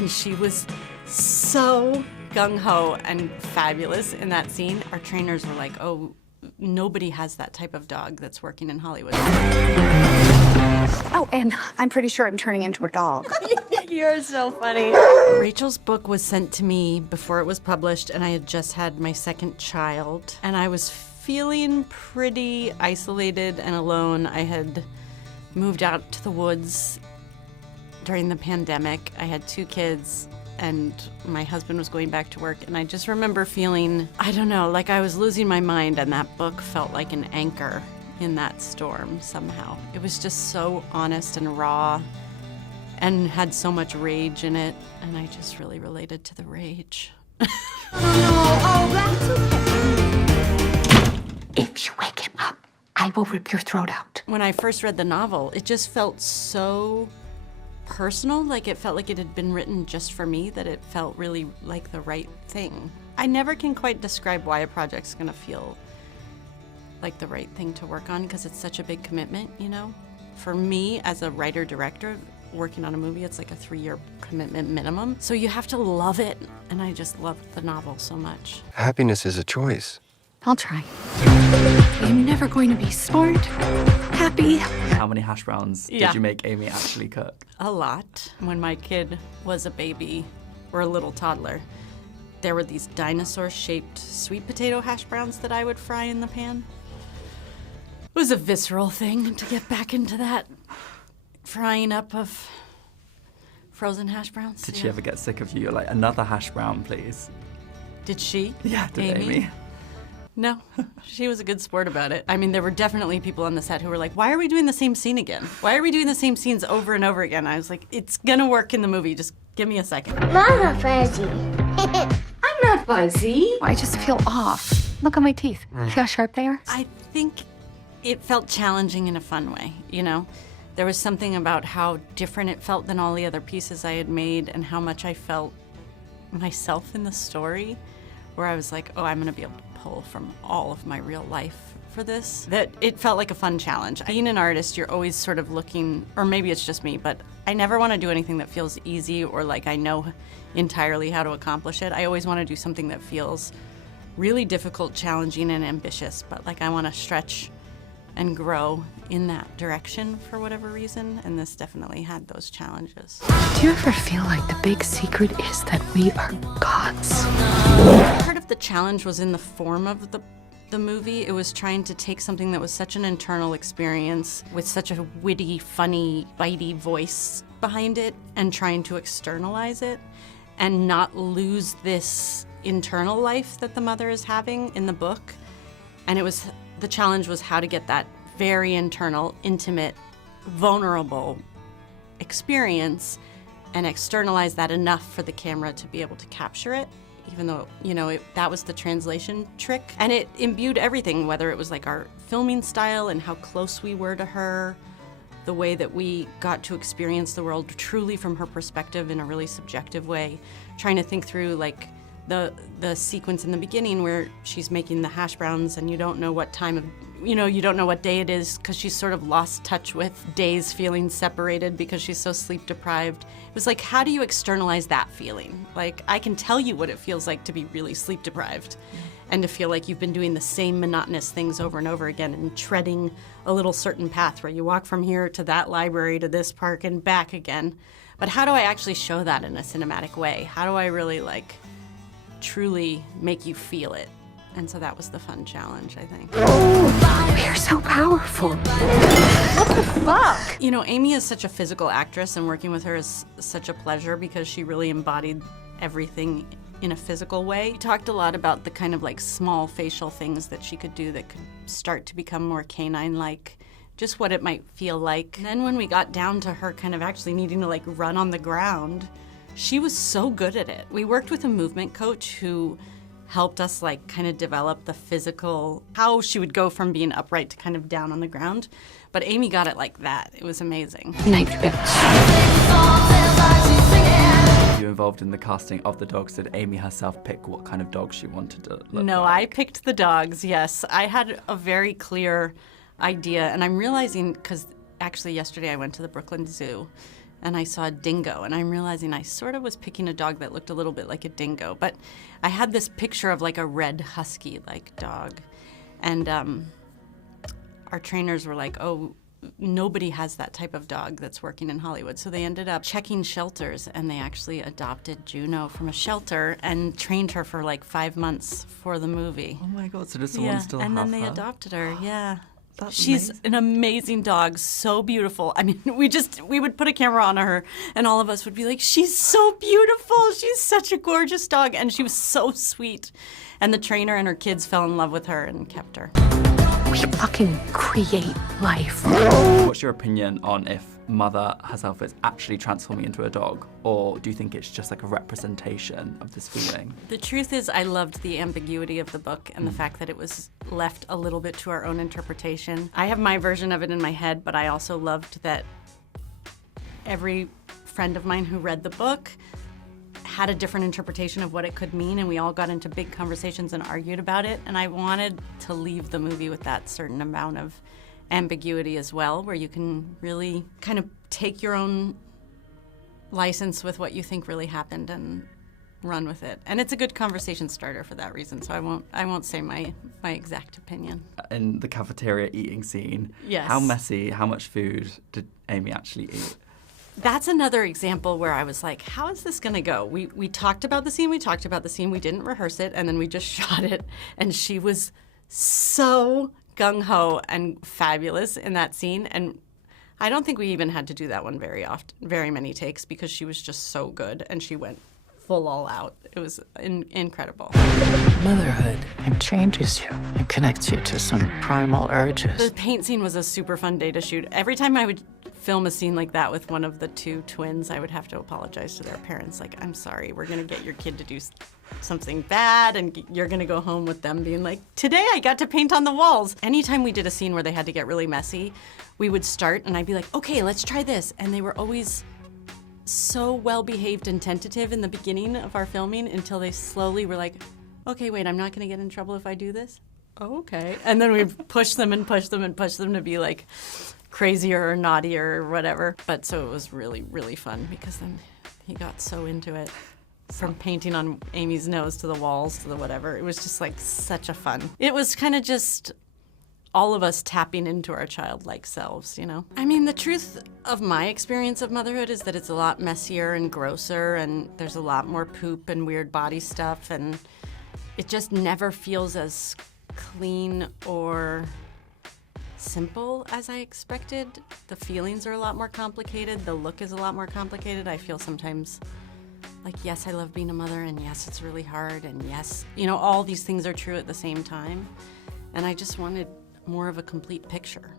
and she was so gung-ho and fabulous in that scene. Our trainers were like, oh, nobody has that type of dog that's working in Hollywood. Oh, and I'm pretty sure I'm turning into a dog. You're so funny. Rachel's book was sent to me before it was published, and I had just had my second child, and I was feeling pretty isolated and alone. I had moved out to the woods during the pandemic. I had 2 kids, and my husband was going back to work, and I just remember feeling, I don't know, like I was losing my mind, and that book felt like an anchor in that storm somehow. It was just so honest and raw and had so much rage in it, and I just really related to the rage. That's okay. If you wake him up, I will rip your throat out. When I first read the novel, it just felt so personal, like it felt like it had been written just for me, that it felt really like the right thing. I never can quite describe why a project's gonna feel like the right thing to work on, because it's such a big commitment, you know? For me, as a writer-director, working on a movie, it's like a 3-year commitment minimum. So you have to love it, and I just loved the novel so much. Happiness is a choice. I'll try. I'm never going to be smart, happy. How many hash browns did you make Amy actually cook? A lot. When my kid was a baby or a little toddler, there were these dinosaur-shaped sweet potato hash browns that I would fry in the pan. It was a visceral thing to get back into that frying up of frozen hash browns. Did she ever get sick of you? You're like, another hash brown, please. Did she? Yeah, did Amy? No, she was a good sport about it. I mean, there were definitely people on the set who were like, why are we doing the same scene again? Why are we doing the same scenes over and over again? I was like, it's gonna work in the movie, just give me a second. Mama fuzzy. I'm not fuzzy. I just feel off. Look at my teeth. See how sharp they are? I think it felt challenging in a fun way, you know? There was something about how different it felt than all the other pieces I had made, and how much I felt myself in the story, where I was like, oh, I'm gonna be able to pull from all of my real life for this. That it felt like a fun challenge. Being an artist, you're always sort of looking, or maybe it's just me, but I never want to do anything that feels easy or like I know entirely how to accomplish it. I always want to do something that feels really difficult, challenging, and ambitious, but like I want to stretch and grow in that direction for whatever reason, and this definitely had those challenges. Do you ever feel like the big secret is that we are gods? Part of the challenge was in the form of the movie. It was trying to take something that was such an internal experience with such a witty, funny, bitey voice behind it, and trying to externalize it and not lose this internal life that the mother is having in the book. And the challenge was how to get that very internal, intimate, vulnerable experience and externalize that enough for the camera to be able to capture it, even though, you know, that was the translation trick. And it imbued everything, whether it was like our filming style and how close we were to her, the way that we got to experience the world truly from her perspective in a really subjective way, trying to think through like the sequence in the beginning where she's making the hash browns and you don't know what time of, you know, you don't know what day it is because she's sort of lost touch with days, feeling separated because she's so sleep deprived. It was like, how do you externalize that feeling? Like, I can tell you what it feels like to be really sleep deprived and to feel like you've been doing the same monotonous things over and over again and treading a little certain path where you walk from here to that library to this park and back again. But how do I actually show that in a cinematic way? How do I really like truly make you feel it? And so that was the fun challenge, I think. We are so powerful. What the fuck? You know, Amy is such a physical actress, and working with her is such a pleasure because she really embodied everything in a physical way. We talked a lot about the kind of like small facial things that she could do that could start to become more canine-like, just what it might feel like. And then when we got down to her kind of actually needing to like run on the ground, she was so good at it. We worked with a movement coach who helped us like kind of develop the physical, how she would go from being upright to kind of down on the ground. But Amy got it like that. It was amazing. Nightbitch. You were involved in the casting of the dogs. Did Amy herself pick what kind of dog she wanted to look No, like? I picked the dogs, yes. I had a very clear idea, and I'm realizing, because actually yesterday I went to the Brooklyn Zoo, and I saw a dingo, and I'm realizing I sort of was picking a dog that looked a little bit like a dingo, but I had this picture of like a red husky-like dog, and our trainers were like, oh, nobody has that type of dog that's working in Hollywood. So they ended up checking shelters, and they actually adopted Juno from a shelter and trained her for like 5 months for the movie. Oh my God, so does someone still have her? And then they adopted her, yeah. That's She's amazing. an amazing dog, so beautiful. I mean, we would put a camera on her, and all of us would be like, she's so beautiful. She's such a gorgeous dog, and she was so sweet. And the trainer and her kids fell in love with her and kept her. We fucking create life. What's your opinion on if Mother herself is actually transforming into a dog, or do you think it's just like a representation of this feeling? The truth is, I loved the ambiguity of the book and the fact that it was left a little bit to our own interpretation. I have my version of it in my head, but I also loved that every friend of mine who read the book had a different interpretation of what it could mean, and we all got into big conversations and argued about it, and I wanted to leave the movie with that certain amount of ambiguity as well, where you can really kind of take your own license with what you think really happened and run with it. And it's a good conversation starter for that reason, so I won't say my exact opinion. In the cafeteria eating scene, Yes. how messy, how much food did Amy actually eat? That's another example where I was like, how is this going to go? We talked about the scene, we didn't rehearse it, and then we just shot it, and she was so gung-ho and fabulous in that scene, and I don't think we even had to do that one very many takes, because she was just so good, and she went full all out. It was incredible. Motherhood, it changes you. It connects you to some primal urges. The paint scene was a super fun day to shoot. Every time I would film a scene like that with one of the two twins, I would have to apologize to their parents. Like, I'm sorry, we're going to get your kid to do something bad, and you're going to go home with them being like, today I got to paint on the walls. Anytime we did a scene where they had to get really messy, we would start, and I'd be like, okay, let's try this. And they were always so well-behaved and tentative in the beginning of our filming until they slowly were like, okay, wait, I'm not going to get in trouble if I do this? Oh, okay. And then we'd push them and push them and push them to be like crazier or naughtier or whatever. But so it was really, really fun, because then he got so into it. From painting on Amy's nose to the walls to the whatever. It was just like such a fun. It was kind of just all of us tapping into our childlike selves, you know? I mean, the truth of my experience of motherhood is that it's a lot messier and grosser, and there's a lot more poop and weird body stuff, and it just never feels as clean or simple as I expected. The feelings are a lot more complicated. The look is a lot more complicated. I feel sometimes like, yes, I love being a mother, and yes, it's really hard, and yes, you know, all these things are true at the same time. And I just wanted more of a complete picture.